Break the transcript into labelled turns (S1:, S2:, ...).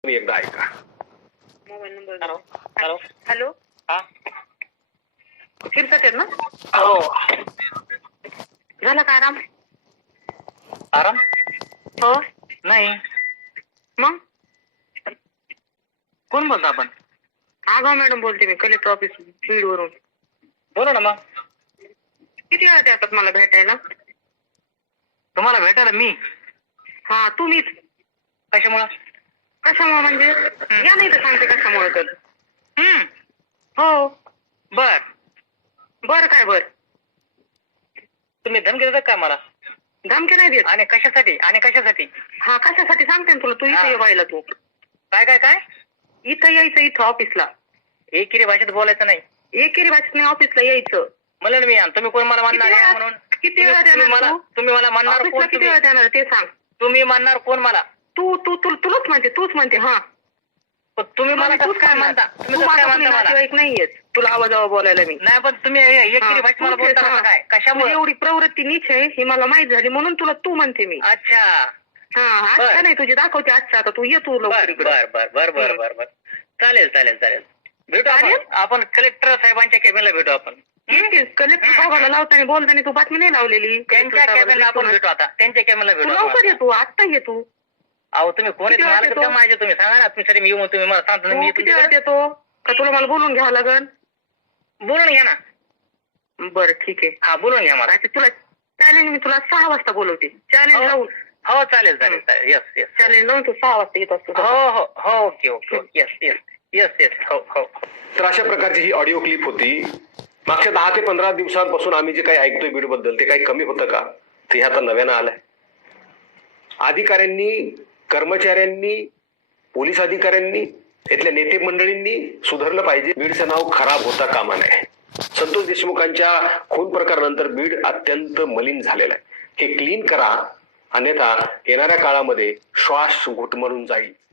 S1: तुम्ही एकदा ऐका.
S2: Mobile number.
S3: Hello hello
S2: hello,
S3: हा
S2: फिरतात ना?
S3: हो.
S2: झाला का आराम?
S3: आराम
S2: हो.
S3: नाही.
S2: मग
S3: कोण बोलतो आपण?
S2: आगाव मॅडम बोलते मी, कलेक्टर ऑफिस बीड वरून.
S3: बोला ना. मग
S2: किती वेळा येतात मला भेटायला?
S3: तुम्हाला भेटायला मी?
S2: हा तुम्हीच.
S3: कशामुळं?
S2: कशामुळे म्हणजे या नाही तर सांगते कशामुळे तर. हो.
S3: बर
S2: बर काय बर?
S3: तुम्ही धमकी देता काय मला?
S2: धमकी नाही देत.
S3: आणि कशासाठी? आणि कशासाठी?
S2: हा कशासाठी सांगते ना तुला. तू इथे ये बाईला. तू
S3: काय काय काय?
S2: इथं यायचं, इथं ऑफिसला.
S3: एकेरी भाषेत बोलायचं नाही.
S2: एकेरी भाषेत नाही, ऑफिसला यायचं.
S3: मला मी तुम्ही कोण मला म्हणणार आहे म्हणून?
S2: किती वेळा देणार तू?
S3: तुम्ही मला म्हणणार
S2: ऑफिसला
S3: कोण?
S2: किती वेळा देणार ते सांग.
S3: तुम्ही म्हणणार कोण मला?
S2: तुलाच म्हणते. हा
S3: पण तुम्ही मला
S2: तूच
S3: कसं काय म्हणता?
S2: तू
S3: तुम्ही कसं
S2: माझा
S3: काय
S2: कोणी
S3: म्हणता मला?
S2: नातेवाईक नाहीयेत तुला आवाजावर बोलायला मी.
S3: नाही पण तुम्ही एकेरी भाषेत मला बोलता कसं काय? कशामुळे?
S2: एवढी प्रवृत्ती नीच आहे ही मला माहित झाली म्हणून तुला तू म्हणते मी.
S3: अच्छा.
S2: हा अच्छा नाही तुझी दाखवते अच्छा. आता तू ये तू लवकर इकडे.
S3: बर. चालेल. भेटू आपण कलेक्टर साहेबांच्या केबिनला भेटू आपण.
S2: कलेक्टर साहेबाला लावताना बोलताना तू बातमी नाही लावलेली.
S3: त्यांच्या केबिनला आपण भेटू आता. त्यांच्या केबिनला
S2: तू
S3: भेटू.
S2: लवकर ये तू आत्ता ये तू.
S3: अहो तुम्ही कोण
S2: किती वेळात येतो?
S3: माझे तुम्ही सांगा ना. तुमच्यासाठी मी येऊ. तुम्ही मला सांगतो
S2: तू
S3: मी
S2: किती वेळात येतो का तुला मला बोलून घ्यावं लागल?
S3: बोलून घ्या ना.
S2: बरं ठीक आहे.
S3: हा बोलून घ्या मला.
S2: अच्छा तुला चॅलेंज मी तुला 6 वाजता बोलवते. चॅलेंज लावून.
S3: हो चालेल. येस.
S2: चॅलेंज लावून तू 6 वाजता येत असतो.
S3: हो ओके. येस. हो.
S1: तर अशा प्रकारची ही ऑडिओ क्लिप होती. मागच्या 10 ते 15 दिवसांपासून आम्ही जे काही ऐकतोय बीड बद्दल ते काही कमी होतं का? ते आता नव्यानं आलंय. अधिकाऱ्यांनी, कर्मचाऱ्यांनी, पोलीस अधिकाऱ्यांनी, इथल्या नेते मंडळींनी सुधारलं पाहिजे. बीडचं नाव खराब होता कामा नये. संतोष देशमुखांच्या खून प्रकारानंतर बीड अत्यंत मलिन झालेलं आहे. हे क्लीन करा, अन्यथा येणाऱ्या काळामध्ये श्वास घुटमळून जाईल.